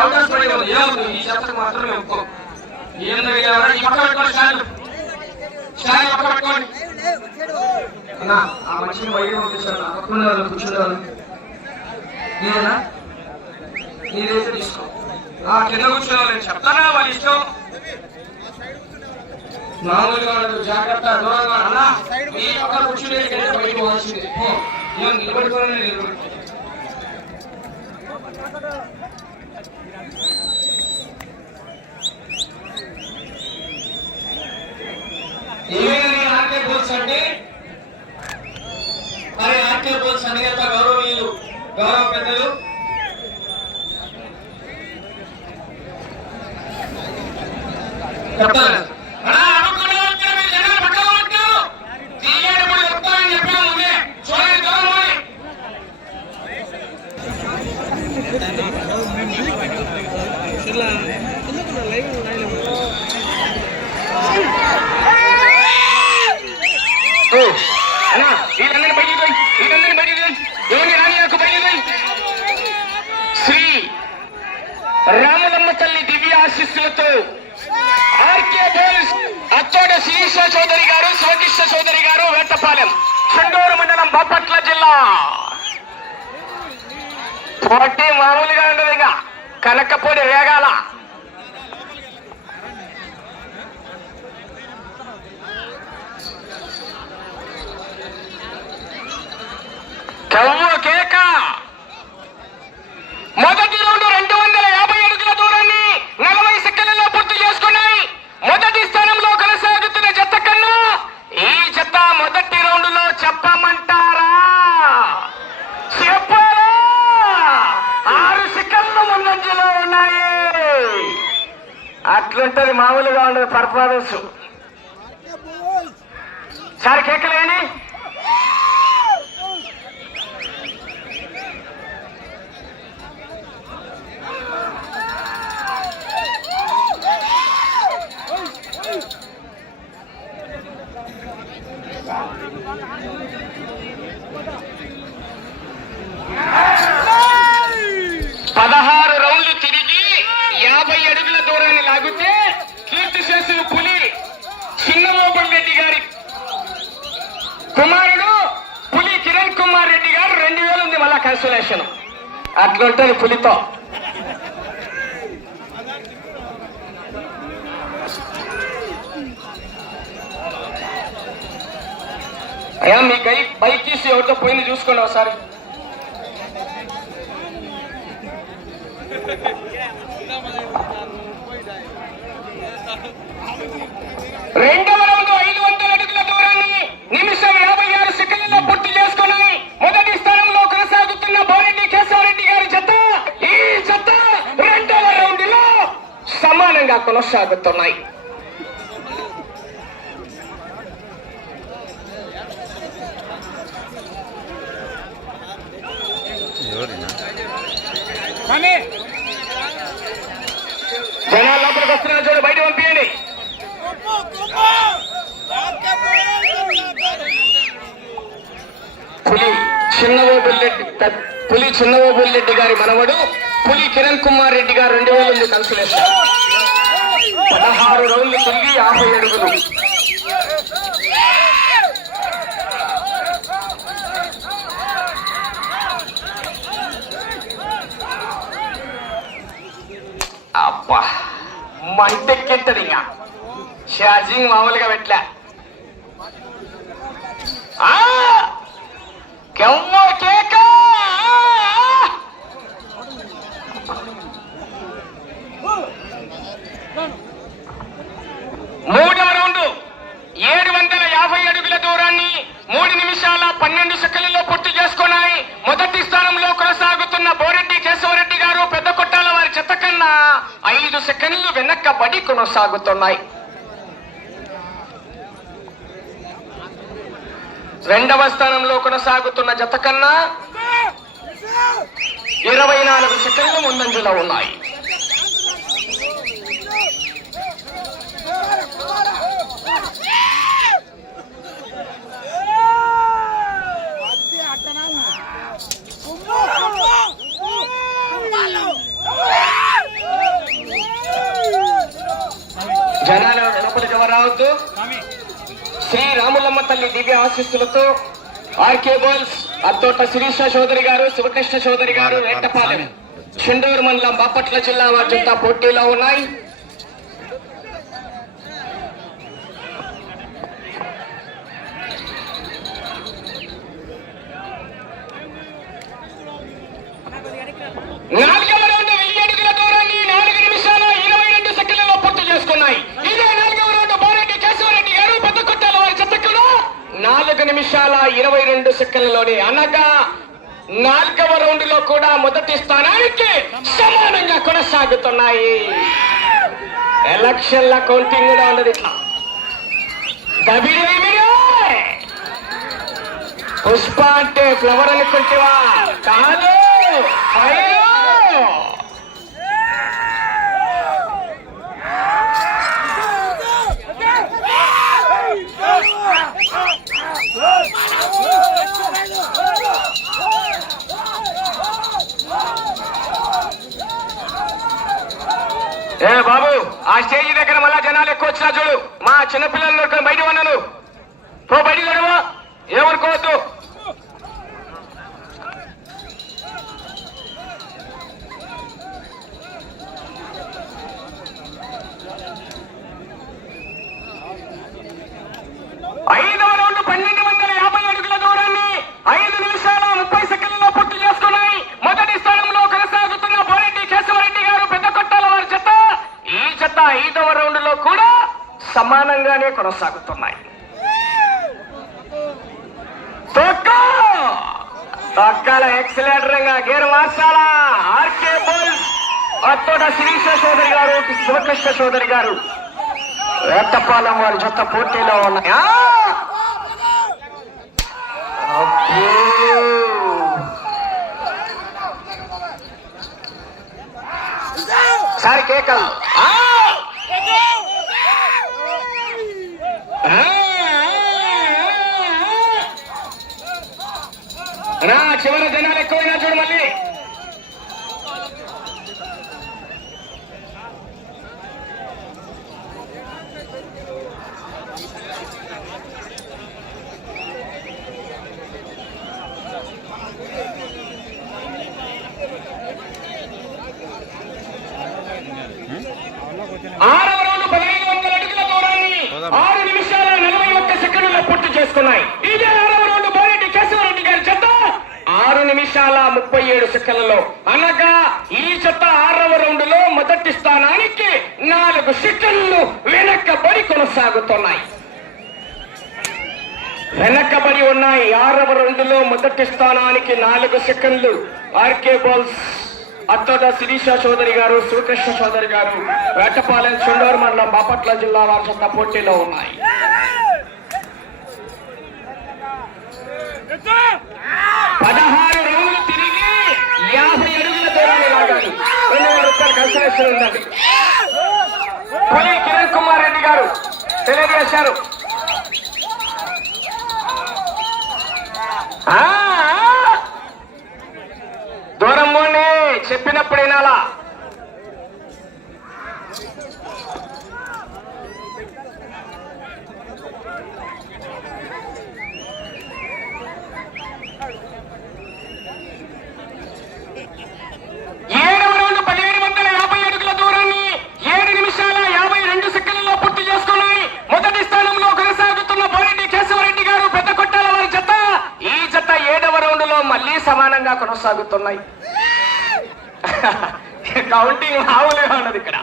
అవుటర్స్ పడి ఏమవుతుంది ఈ చెత్తకు మాత్రం ఒప్పుకో. ఏందో ఈ పక్క పెట్టుకోండి, స్టాండ్ పక్క పెట్టుకోండి అన్నా. ఆ మనిషిని బయట పంపించాను, పక్కన వాళ్ళు కూర్చునేవాళ్ళు మీరేనా? మీరైతే తీసుకో. ఆ కింద కూర్చునే వాళ్ళని చెప్తానా, వాళ్ళ ఇష్టం. మామూలుగా జాగ్రత్త, దూరంగా అన్నా. మీ పక్క కూర్చునే బయట పోవాల్సిందే. ఏం నిలబడుకోవాలని నిలబడుకో. ఏమైనా ఆర్కే బోల్స్ అంటే మరి ఆర్కే బోల్స్ అధినేత గౌరవనీయులు, గౌరవ పెద్దలు చెప్తారు. శ్రీ రామలమ్మ తల్లి దివ్య ఆశీస్సులతో ఆర్కే బోల్స్ అచ్చోట శిరీష చౌదరి గారు, స్వదిష్ట చౌదరి గారు, వేటపాలెం, చెండూరు మండలం, బాపట్ల జిల్లా. పోటీ మామూలుగా ఉండదు, ఇక కనకపోడి వేగాల. కేక మొదటి రౌండ్ 250 అడుగుల దూరాన్ని 40 సెకండ్లలో పూర్తి చేసుకున్నాయి. మొదటి స్థానంలో కొనసాగుతున్న జత కన్నా ఈ జత మొదటి రౌండ్ లో చెప్పమంటారా, చెప్పారా? 6 సెకండ్ల ముందంజలో ఉన్నాయి. అట్లుంటది, మామూలుగా ఉండదు పర్ఫార్మెన్స్. సార్ కేకలేని కుమారుడు పులి కిరణ్ కుమార్ రెడ్డి గారు 2000 ఉంది మళ్ళా కన్సలేషన్. అట్లుంటది పులితో. అయ్యా మీ బైక్ తీసి ఎవరితో పోయింది చూసుకోండి ఒకసారి. రెండవ రౌండ్ 500 అడుగుల దూరాన్ని నిమిషం 56 సెకండ్లలో పూర్తి చేసుకుని మొదటి స్థానంలో కొనసాగుతున్న బోరెడ్డి కేశవరెడ్డి గారి జత ఈ జత రెండవ రౌండ్ లో సమానంగా కొనసాగుతున్నాయి. జనాలు లోపలికి వస్తున్నారు చూడు, బయట పంపించండి. పులి చిన్నవోబుల్రెడ్డి గారి మనవడు పులి కిరణ్ కుమార్ రెడ్డి గారు 2000 కన్సలేషన్. 16 రౌండ్లు తిరిగి 50 అడుగులు. అబ్బా మంటెక్కింటది, ఇంకా ఛార్జింగ్ మామూలుగా పెట్టలే. కేక 3వ రౌండ్ 750 అడుగుల దూరాన్ని 3 నిమిషాల 12 సెకండ్లలో పూర్తి చేసుకున్నాయి. మొదటి స్థానంలో కొనసాగుతున్న బోరెడ్డి కేశవరెడ్డి గారు పెద్ద కొట్టాల వారి జత కన్నా 5 సెకండ్లు వెనక్కబడి కొనసాగుతున్నాయి. రెండవ స్థానంలో కొనసాగుతున్న జత కన్నా 24 సెకండ్లు ముందంజలో ఉన్నాయి. శ్రీ రాములమ్మ తల్లి దివ్య ఆశీస్సులతో ఆర్కే బోల్స్ అత్తోట శిరీష చౌదరి గారు, శివకృష్ణ చౌదరి గారు, రెట్టపాలెం చిండూరు మండలం బాపట్ల జిల్లా వారి జత పోటీలో ఉన్నాయి. నాలుగవ రౌండ్ 1000 అడుగుల దూరాన్ని 4 నిమిషాల 22 సెకండ్లలో పూర్తి చేసుకున్నాయి. ఇదే నాలుగవ రౌండ్ బారెడ్డి కేశవరెడ్డి గారు పెద్దకొట్టాల వారి జత కూడా 4 నిమిషాల 22 సెకండ్లలోనే, అనగా 4వ రౌండ్ లో కూడా మొదటి స్థానానికి సమానంగా కొనసాగుతున్నాయి. ఎలక్షన్ల కౌంటింగ్ కూడా ఉన్నది. ఇట్లా పుష్ప అంటే ఫ్లవర్ అనుకుంటేవా? కాదు, ఏ బాబు, ఆ స్టేజ్ దగ్గర మళ్ళా జనాలు ఎక్కువ వచ్చినా చూడు. మా చిన్నపిల్లలు బయట ఉన్నాను, పో బయట గడవా, ఏమనుకోవద్దు. ఐదవ రౌండ్ 1250 అడుగుల దూరాన్ని 5 నిమిషాల 30 సెకండ్లలో పూర్తి చేసుకున్నాయి. మొదటి స్థానంలో కొనసాగుతున్న బారెడ్డి కేశవరెడ్డి గారు పెద్దకొట్టాల వారి జత. ఈ జత 5వ రౌండ్ లో కూడా సమానంగానే కొనసాగుతున్నాయి. తొక్కల ఎక్సలెంటర్ గా గేరు మార్చాలా. ఆర్కే బోల్స్ అత్తోట శిరీష చౌదరి గారు, శివకృష్ణ చౌదరి గారు, రెట్టపాలెం వారి జత పోటీలో ఉన్నాయా? సార్ కేకల్ నా చివరి జనాలు ఎక్కువైనా చూడు. మళ్ళీ ఆరవ రౌండ్ 1500 అడుగుల దూరాన్ని 6 నిమిషాల 41 సెకండ్లలో పూర్తి చేసుకున్నాయి. ఇదే 6వ రౌండ్ బారెడ్డి కేశవరెడ్డి గారి జత 6 నిమిషాల 37 సెకండ్లలో, అనగా ఈ జత 6వ రౌండ్ లో మొదటి స్థానానికి 4 సెకండ్లు వెనక్కబడి కొనసాగుతున్నాయి. వెనక్కబడి ఉన్నాయి. 6వ రౌండ్ లో మొదటి స్థానానికి 4 సెకండ్లు. ఆర్కే బోల్స్ అత్తోట శిరీష చౌదరి గారు, శివకృష్ణ చౌదరి గారు, వేటపాలెం చిండూరు మండలం బాపట్ల జిల్లా వారి జత పోటీలో ఉన్నాయి. 16 రౌండ్లు తిరిగి 50 అడుగుల దూరాన్ని లాగాలి. 2000 రూపాయలు కన్సలేషన్ ఉందండి. పులి కిరణ్ కుమార్ రెడ్డి గారు తెలియజేశారు. దూరం పోండి, చెప్పినప్పుడు వినాలా. సమానంగా కొనసాగుతున్నాయి. కౌంటింగ్ మామూలుగా ఉన్నది ఇక్కడ.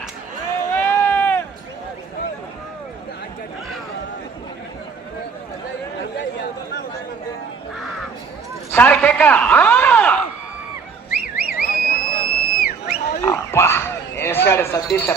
సార్ కేక వేసాడు సతీష్.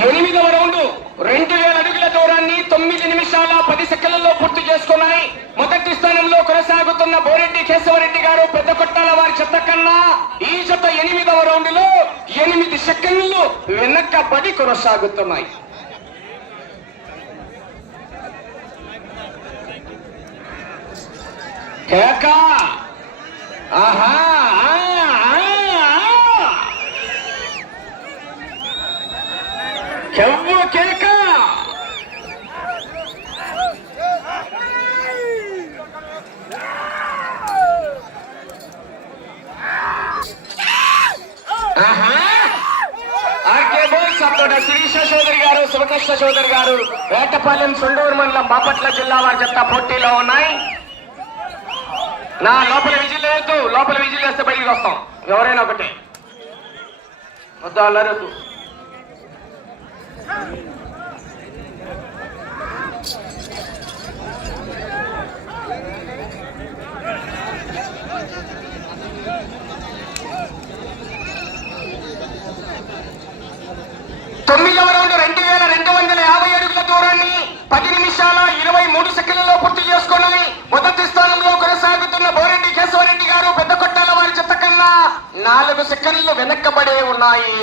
8వ రౌండ్ 2000 అడుగుల దూరాన్ని 9 నిమిషాల 10 సెకండ్లలో పూర్తి చేసుకున్నాయి. మొదటి స్థానంలో కొనసాగుతున్న బోరెడ్డి కేశవరెడ్డి గారు పెద్ద కొట్టాల వారి చెత్త కన్నా ఈ జత 8వ రౌండ్ లో 8 సెకండ్లు వెనక్కబడి కొనసాగుతున్నాయి. కేకా ఆహా కెవ్వు కేక శిరీష చౌదరి గారు, శివకృష్ణ చౌదరి గారు వేటపాలెం సొండూరు మండలం బాపట్ల జిల్లా వారి జత పోటీలో ఉన్నాయి. నా లోపల విజిల్ లేదు, లోపల విజిల్ వేస్తే బయటికి వస్తాం. ఎవరైనా ఒకటే వద్దా అల్లరద్దు. తొమ్మిదవ రౌండ్ 2250 అడుగుల దూరాన్ని 10 నిమిషాల 23 సెకండ్లలో పూర్తి చేసుకున్నాయి. మొదటి స్థానంలో కొనసాగుతున్న బోరెడ్డి కేశవరెడ్డి గారు పెద్ద కొట్టాల వారి చెత్త కన్నా 4 సెకండ్లు వెనక్కబడే ఉన్నాయి.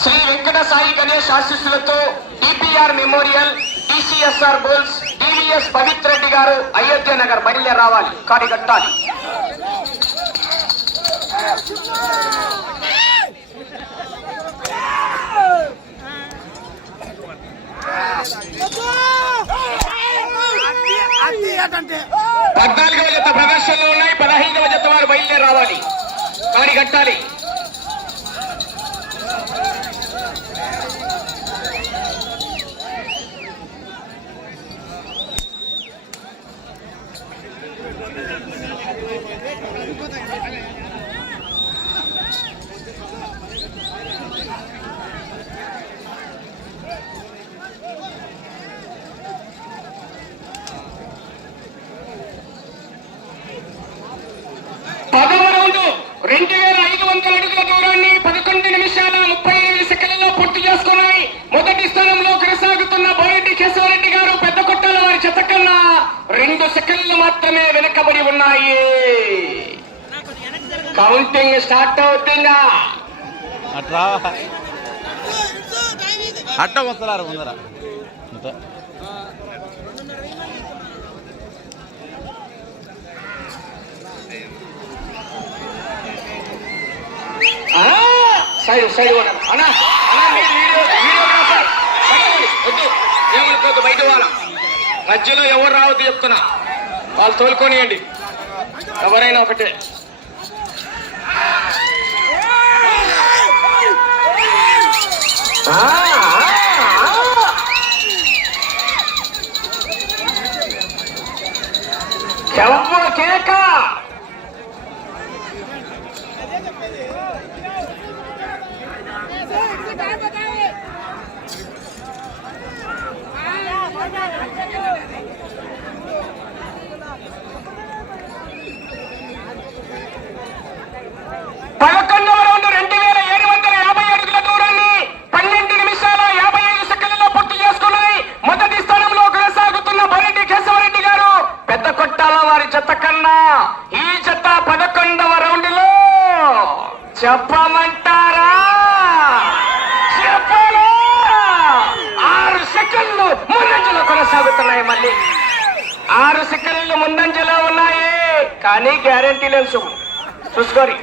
శ్రీ వెంకట సాయి గణేష్ ఆశీస్సులతో డిపిఆర్ మెమోరియల్, డిసిఎస్ఆర్ బోల్స్, డివిఎస్ పవిత్ర రెడ్డి గారు అయోధ్య నగర్ బయలుదేరి రావాలి. కాడి కట్టాలి. పద్నాలుగవ జత ప్రదర్శనలు ఉన్నాయి. 15వ జత వారు బయలుదేరి రావాలి. కాడి కట్టాలి. పదవ రౌండ్ 2500 అడుగుల దూరాన్ని 11 నిమిషాల 35 సెకండ్లలో పూర్తి చేసుకున్నాయి. మొదటి స్థానంలో కొనసాగుతున్న బోరెడ్డి కేశవరెడ్డి గారు పెద్ద కొట్టాల వారి చెత్త కన్నా 2 సెకండ్లు మాత్రమే వెనకబడి ఉన్నాయి. కౌంటింగ్ స్టార్ట్ అవుతుందా? అట్ట వస్తున్నారు ముందర. సైడ్ సైడ్ అన్నా వీడియోగ్రాఫర్ వద్దు, ఏమనుకోద్దు. బయట వాళ్ళ మధ్యలో ఎవరు రావద్దు చెప్తున్నా. వాళ్ళు తోలుకొనియండి, ఎవరైనా ఒకటే. కేక 11వ రౌండ్ 2750 అడుగుల దూరాన్ని 12 నిమిషాల 55 సెకండ్లలో పూర్తి చేసుకున్నాయి. మొదటి స్థానంలో కొనసాగుతున్న బోరెడ్డి కేశవరెడ్డి గారు పెద్ద కొట్టాల వారి జత కన్నా ఈ జత 11వ రౌండ్ లో చెప్పమంటారా? చెప్పాలా? 6 సెకండ్లు ముందంజలో కొనసాగుతున్నాయి. మళ్ళీ 6 సెకండ్లు ముందంజలో ఉన్నాయి, కానీ గ్యారంటీ లేదు. చూసుకోరి.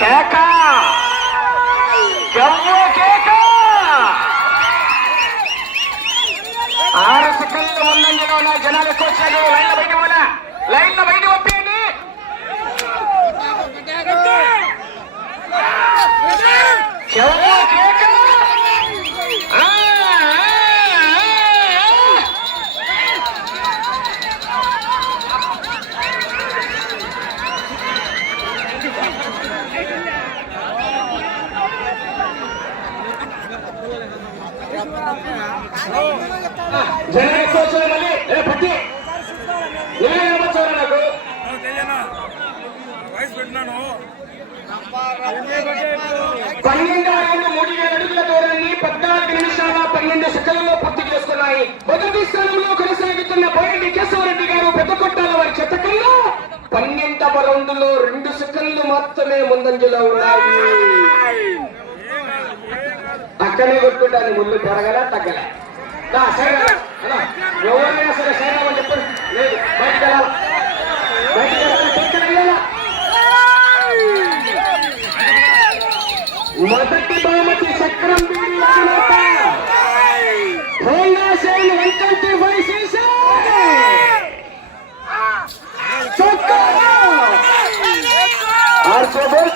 కేక కేక 6 సెకండ్లు ముందంజలో ఉన్న జనాలు ఎక్కువ వచ్చారు. లైన్ల బయట పోనా, లైన్ల బయట పంపేయండి. కేక జనాలు ఎక్కువ వచ్చారు. మళ్ళీ పట్టి నాకు మొదటి స్థానంలో కొనసాగుతున్న బోరెడ్డి కేశవరెడ్డి గారు పెద్ద కొట్టాల వారి చెత్త కన్నా 12వ రౌండ్లో 2 సెకండ్లు మాత్రమే ముందంజలో ఉన్నాయి. అక్కడే కొట్టుకుంటాను, ముళ్ళు పెరగలా తగ్గలే. ఎవరైనా సరే సైరామని చెప్పండి. లేదు బయటికి వెళ్ళాలి, బయటికి వెళ్ళాలి. మొదటి బహుమతి చక్రం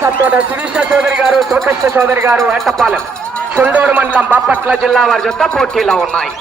సత్తోట శిరీష చౌదరి గారు, సోకృష్ణ చౌదరి గారు, వేటపాలెం చుండూరు మండలం బాపట్ల జిల్లా వారి జత పోటీలో ఉన్నాయి.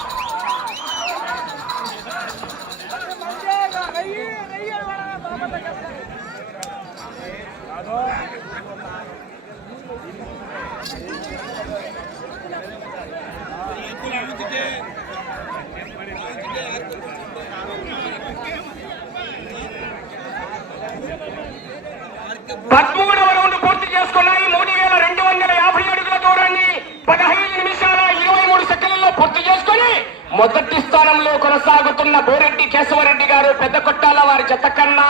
పదమూడవ రౌండ్ పూర్తి చేసుకున్నాయి. 3250 అడుగుల దూరాన్ని 15 నిమిషాల 23 సెకండ్లలో పూర్తి చేసుకుని మొదటి స్థానంలో కొనసాగుతున్న బోరెడ్డి కేశవరెడ్డి గారు పెద్ద కొట్టాల వారి జత కన్నా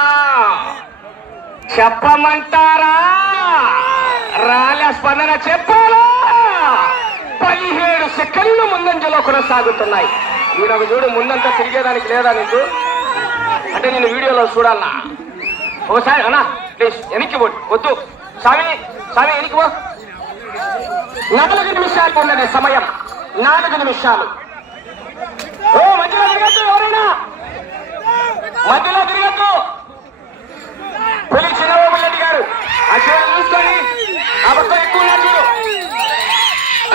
చెప్పమంటారా, రాలే స్పందన చెప్పాలా, 17 సెకండ్లు ముందంజలో కొనసాగుతున్నాయి. నేను ఒక చూడు, ముందంతా తిరిగేదానికి లేదా నీకు అంటే నేను వీడియోలో చూడాలన్నా. ఒకసారి అన్నా ప్లీజ్ వెనక్కి వద్దు స్వామి, స్వామి వెనక్కి పో. 4 నిమిషాలు ఉన్నది సమయం, 4 నిమిషాలు. ఓ మధ్యలో తిరగద్దు, ఎవరైనా మధ్యలో తిరగద్దు. పులి చిన్నబాబు రెడ్డి గారు అసలు చూసుకొని ఆ పక్క ఎక్కువ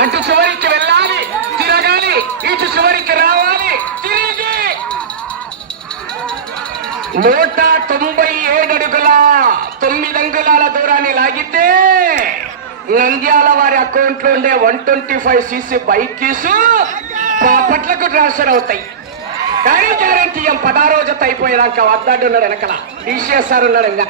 అటు చివరికి వెళ్ళాలి, తిరగాలి, ఇటు చివరికి రావాలి, తిరిగి 197 అడుగుల 9 అంగుళాల దూరాన్ని లాగితే నంద్యాల వారి అకౌంట్ లో ఉండే 125 cc బైకీస్ బాపట్లకు ట్రాన్స్ఫర్ అవుతాయి. కానీ గ్యారంటీ 16 జత అయిపోయేదాకా వద్దాడు ఉన్నాడు, వెనకల డిసిఎస్ సార్ ఉన్నాడు. ఇంకా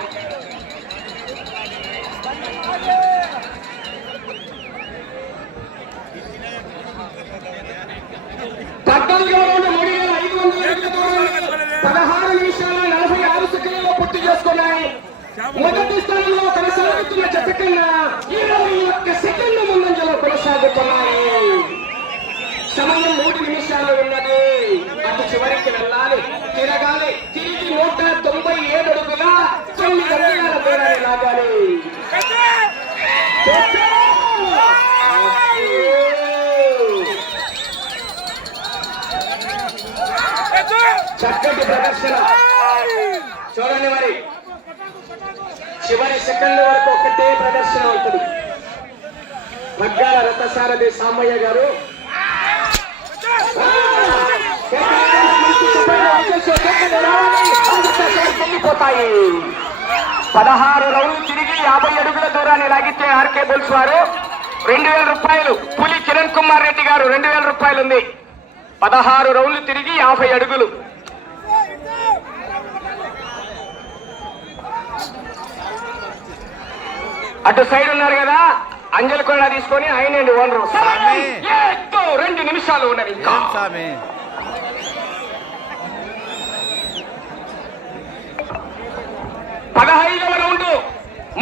మొదటి స్థానంలో కొనసాగుతున్న చెత్త కన్నా 21 సెకండ్ల ముందంజలో కొనసాగుతున్నాయి. సమయం 3 నిమిషాలు ఉన్నది. అటు చివరికి వెళ్ళాలి, తిరగాలి, తిరిగి 197 అడుగుల 9 అంగుళాల దూరాన్ని లాగాలి. చక్కటి ప్రదర్శన చూడండి. మరి చివరి సెకండ్ వరకు ఒకటే ప్రదర్శన ఉంటుంది. మగ్గాల రథసారథి సామయ్య గారు 16 రౌండ్లు తిరిగి 50 అడుగుల దూరాన్ని లాగితే ఆర్కే బుల్స్ వారు 2000 రూపాయలు. పులి కిరణ్ కుమార్ రెడ్డి గారు 2000 రూపాయలు ఉంది. 16 రౌండ్లు తిరిగి 50 అడుగులు. అటు సైడ్ ఉన్నారు కదా, అంజలి కూడా తీసుకొని ఆయన ఓనరు 2 నిమిషాలు ఉన్నది. ఇంకా 15వ రౌండ్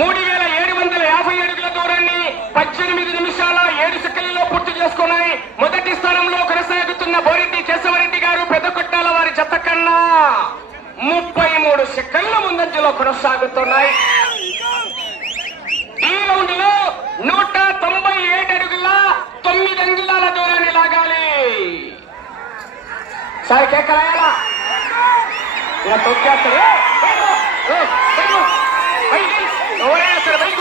3750 అడుగుల దూరాన్ని 18 నిమిషాల 7 సెకండ్లలో పూర్తి చేసుకున్నాయి. మొదటి స్థానంలో కొనసాగుతున్న బోరెడ్డి కేశవరెడ్డి గారు పెద్ద కొట్టాల వారి జత కన్నా 33 సెకండ్ల ముందంజలో కొనసాగుతున్నాయి. ఈ రౌండ్ లో 197 అడుగుల 9 అంగుళాల దూరాన్ని లాగాలి. సాయి కేకరాయాలా ఇలా తొక్కేస్తారు. ఎవరైనా సరే బయట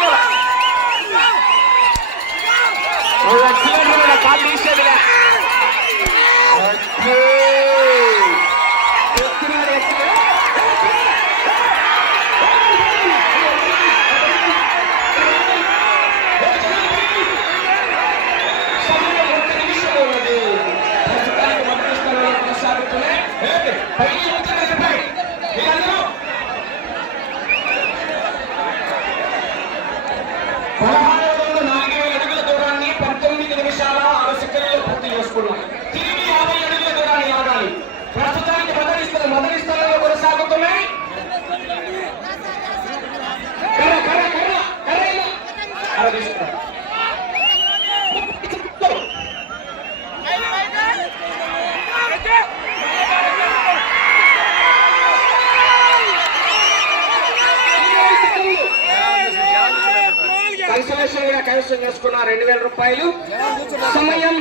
కాలు తీసేదిలే. అడుగుల దూరాన్ని 19 నిమిషాల 6 సెకండ్ల కన్సలేషన్ కూడా కైవసం చేసుకున్న 2000 రూపాయలు. సమయం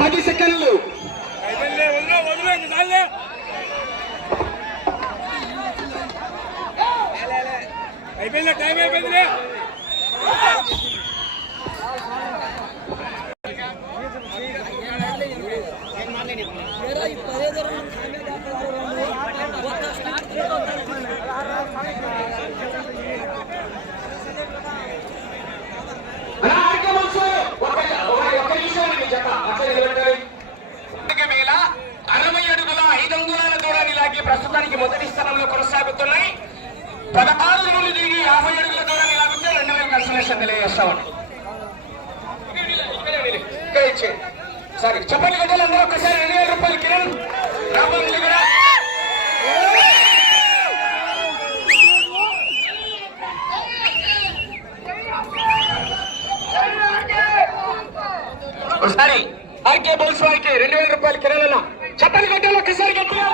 10 సెకండ్లు. టైం అయిపోయింది. ప్రస్తుతానికి మొదటి స్థానంలో కొనసాగుతున్నాయి. 16 నుండి దిగి 50 అడుగుల దూరాన్ని లాగితే 2000 కన్సలేషన్ తెలియజేస్తామని సరే చెప్పండి గడ్డలు అందరూ ఒక్కసారి 2000 రూపాయలు. కిరణ్ రాబోతుంది కూడా ఒకసారి ఆర్కే బోల్స్ వారికి 2000 రూపాయలు. కిరణ్ అన్న చెప్పండి గడ్డలు ఒక్కసారి గట్టిగా.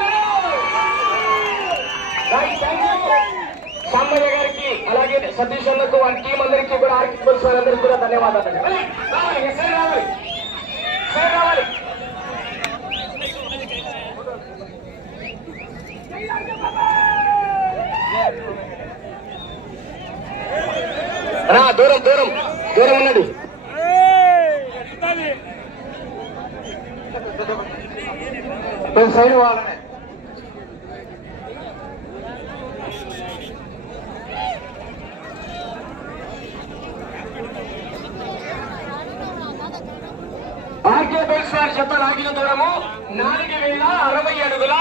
సాంబయ్య గారికి అలాగే సతీష్ అన్నకు వారి టీం అందరికీ కూడా ఆర్కే బోల్స్ వారందరికీ కూడా ధన్యవాదాలు. రావాలి దూరం దూరం దూరం ఉన్నది. సైడ్ వాళ్ళనే ఆర్కే బోల్స్ వారి చెత్త లాగిన దూరము 4060 అడుగుల.